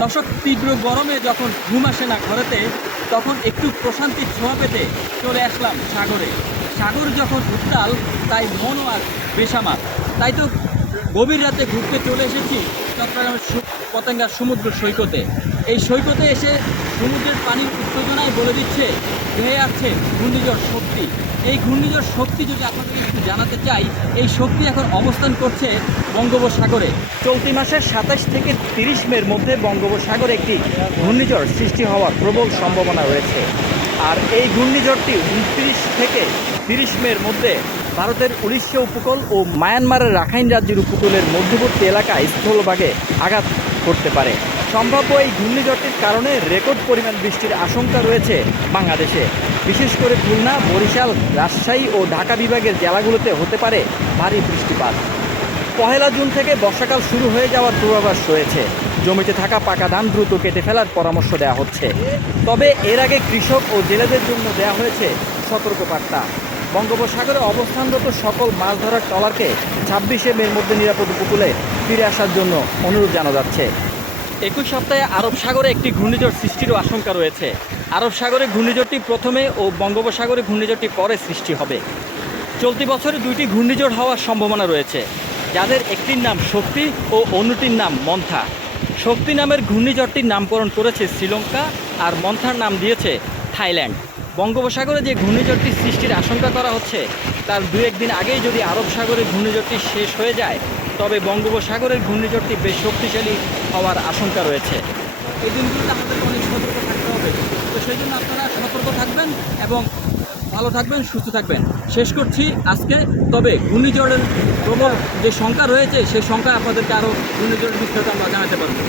দর্শক, তীব্র গরমে যখন ঘুম আসে না ঘরেতে, তখন একটু প্রশান্তির ছোঁয়া পেতে চলে আসলাম সাগরে। সাগর যখন উত্তাল, তাই মনও আর বেসামাল। তাই তো গভীর রাতে ঘুরতে চলে এসেছি চট্টগ্রামের পতেঙ্গা সমুদ্র সৈকতে। এই সৈকতে এসে সমুদ্রের পানির উত্তেজনায় বলে দিচ্ছে ধেয়ে আছে ঘূর্ণিঝড় শক্তি। এই ঘূর্ণিঝড় শক্তি যদি আপনাদের একটু জানাতে চাই, এই শক্তি এখন অবস্থান করছে বঙ্গোপসাগরে। চলতি মাসের 27 থেকে 30 মের মধ্যে বঙ্গোপসাগরে একটি ঘূর্ণিঝড় সৃষ্টি হওয়ার প্রবল সম্ভাবনা রয়েছে। আর এই ঘূর্ণিঝড়টি 29 থেকে 30 মের মধ্যে ভারতের উড়িষ্যা উপকূল ও মায়ানমারের রাখাইন রাজ্যের উপকূলের মধ্যবর্তী এলাকায় স্থলভাগে আঘাত করতে পারে। সম্ভাব্য এই ঘূর্ণিঝড়টির কারণে রেকর্ড পরিমাণ বৃষ্টির আশঙ্কা রয়েছে বাংলাদেশে। বিশেষ করে খুলনা, বরিশাল, রাজশাহী ও ঢাকা বিভাগের জেলাগুলোতে হতে পারে ভারী বৃষ্টিপাত। 1 জুন থেকে বর্ষাকাল শুরু হয়ে যাওয়ার পূর্বাভাস রয়েছে। জমিতে থাকা পাকা ধান দ্রুত কেটে ফেলার পরামর্শ দেওয়া হচ্ছে। তবে এর আগে কৃষক ও জেলেদের জন্য দেওয়া হয়েছে সতর্কবার্তা। বঙ্গোপসাগরে অবস্থানরত সকল মাছ ধরার ট্রলারকে 26 মের মধ্যে নিরাপদ উপকূলে ফিরে আসার জন্য অনুরোধ জানানো যাচ্ছে। 21 সপ্তাহে আরব সাগরে একটি ঘূর্ণিঝড় সৃষ্টিরও আশঙ্কা রয়েছে। আরব সাগরে ঘূর্ণিঝড়টি প্রথমে ও বঙ্গোপসাগরে ঘূর্ণিঝড়টি পরে সৃষ্টি হবে। চলতি বছরে 2টি ঘূর্ণিঝড় হওয়ার সম্ভাবনা রয়েছে, যাদের একটির নাম শক্তি ও অন্যটির নাম মন্থা। শক্তি নামের ঘূর্ণিঝড়টির নামকরণ করেছে শ্রীলঙ্কা, আর মন্থার নাম দিয়েছে থাইল্যান্ড। বঙ্গোপসাগরে যে ঘূর্ণিঝড়টি সৃষ্টির আশঙ্কা করা হচ্ছে, তার 2-1 দিন আগেই যদি আরব সাগরে ঘূর্ণিঝড়টি শেষ হয়ে যায়, তবে বঙ্গোপসাগরের ঘূর্ণিঝড়টি বেশ শক্তিশালী হওয়ার আশঙ্কা রয়েছে। এই দিনগুলোতে আমাদের অনেক সতর্ক থাকতে হবে। তো সেই জন্য আপনারা সতর্ক থাকবেন এবং ভালো থাকবেন, সুস্থ থাকবেন। শেষ করছি আজকে। তবে ঘূর্ণিঝড়ের প্রবল যে সংখ্যা রয়েছে, সেই সংখ্যা আপনাদেরকে আরও ঘূর্ণিঝড়ের বিস্তারিত আমরা জানাতে পারবো।